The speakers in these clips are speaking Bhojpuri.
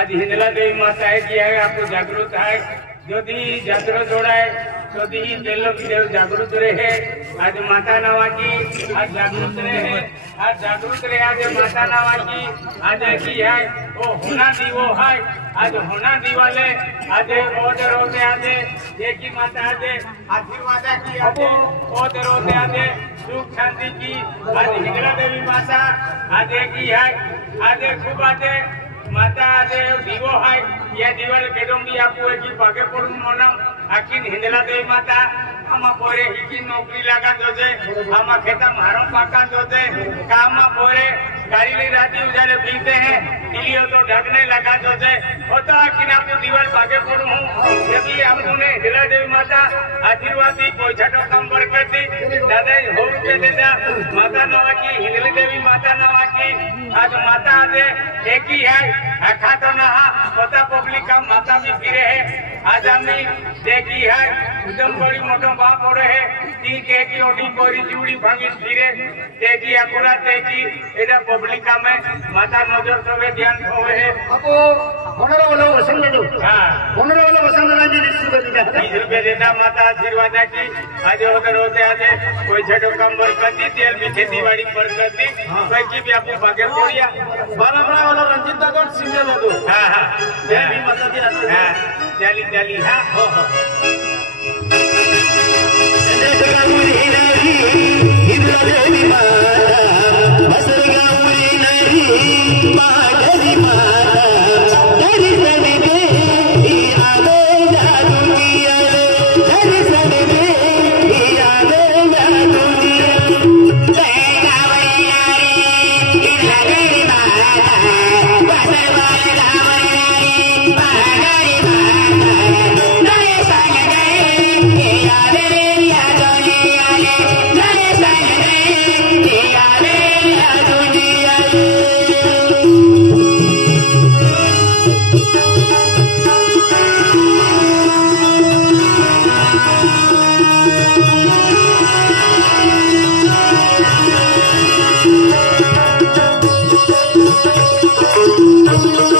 आज हिंदला देवी माता है कि आपको जागरूक है जो दी जागरूक जोड़ाए तो दी देव जागरूक रहे आज माता नवा की आज जागरूक रहे आज जागरूक रहे आज माता नवा की आज की है वो होना दी वो है आज होना दी वाले आज ओदर होते आज ये की माता आज आशीर्वाद की आज ओदर होते आज सुख शांति की आज हिंदला देवी माता आज की है आज खूब आज माता आज दीवो है या दीवार केडोंगी आपको की पाके पड़ूं मनम आखिन हिंदला देवी माता आमा पोरे हिकी नौकरी लगा दोजे आमा खेता मारो पाका दोजे कामा पोरे गाड़ी ले राती उजाले पीते हैं दिलियो तो ढकने लगा दोजे होता आखिन आपको दीवार पाके पड़ूं हूं जबकि हमने हिंदला देवी माता आशीर्वाद दी कोई छठो काम बरकत दी दादा हो रुपए देता माता नवा की हिंदला देवी माता नवा की आज माता आज एक ही है खातो ना पता पब्लिक का माता भी फिरे है आज हमने देखी है एकदम बड़ी मोटो बाप हो रहे तीन के की ओटी कोरी चूड़ी भांगी फिरे देखी अकुरा देखी एदा पब्लिक का में माता नजर तो ध्यान होवे है अबो होनरो वाला वसंत दो हां होनरो वाला वसंत ना जी 20 रुपए देता माता आशीर्वाद की आज होकर होते आज कोई छठो काम बरकत दी तेल भी खेती बाड़ी बरकत दी कोई की भी आपको भागे छोड़िया बारामड़ा वाला रंजीत दादा सिंगल हो हां हां देवी माता की आशीर्वाद चली चली हां हो देवी माता बसर गौरी नरी माधवी माता दर्शन दे आवे दुनिया दर्शन दे आवे दुनिया देगा वैयारी देवी माता बसर वाले रावरी माधवी माता दर्शन दे आवे Thank you.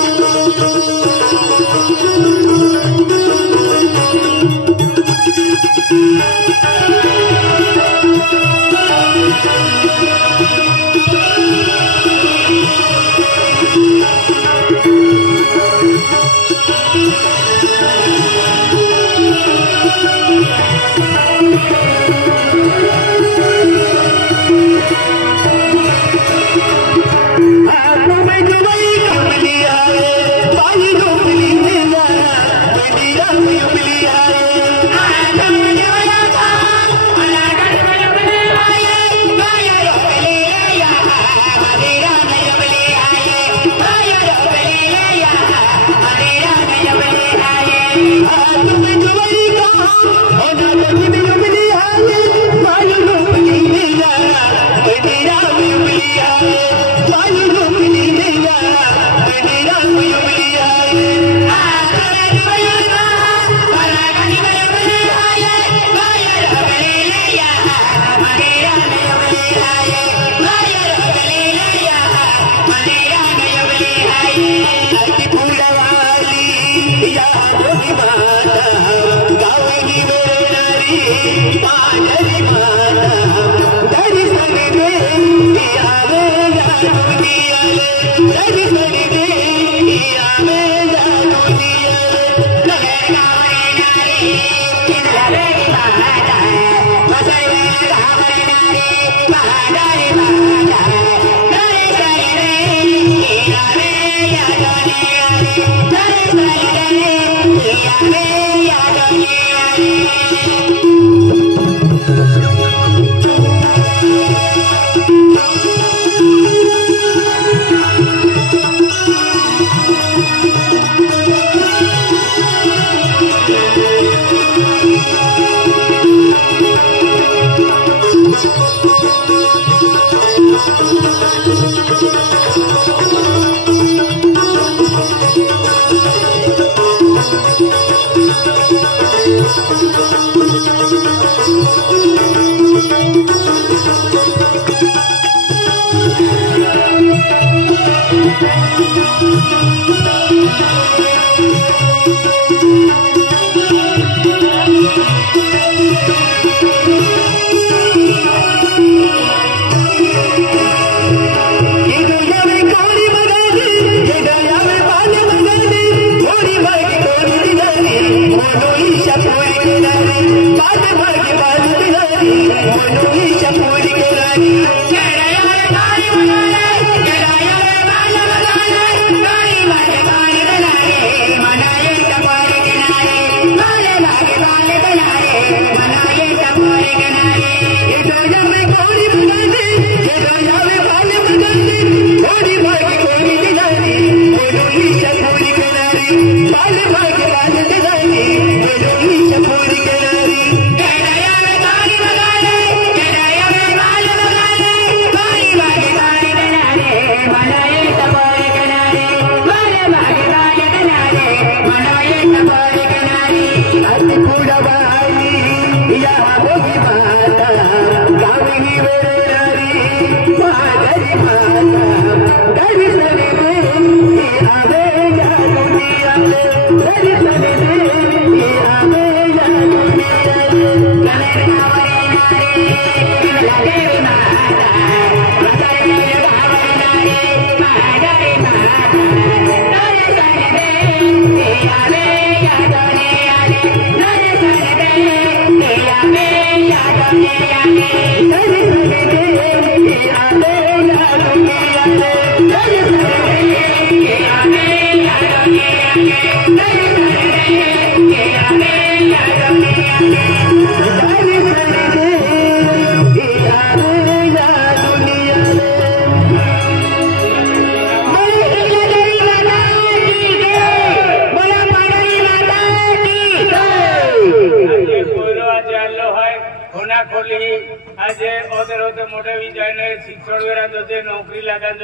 આજે ઓદર મોટા વિજય ને શિક્ષણ વેરા નોકરી લાગા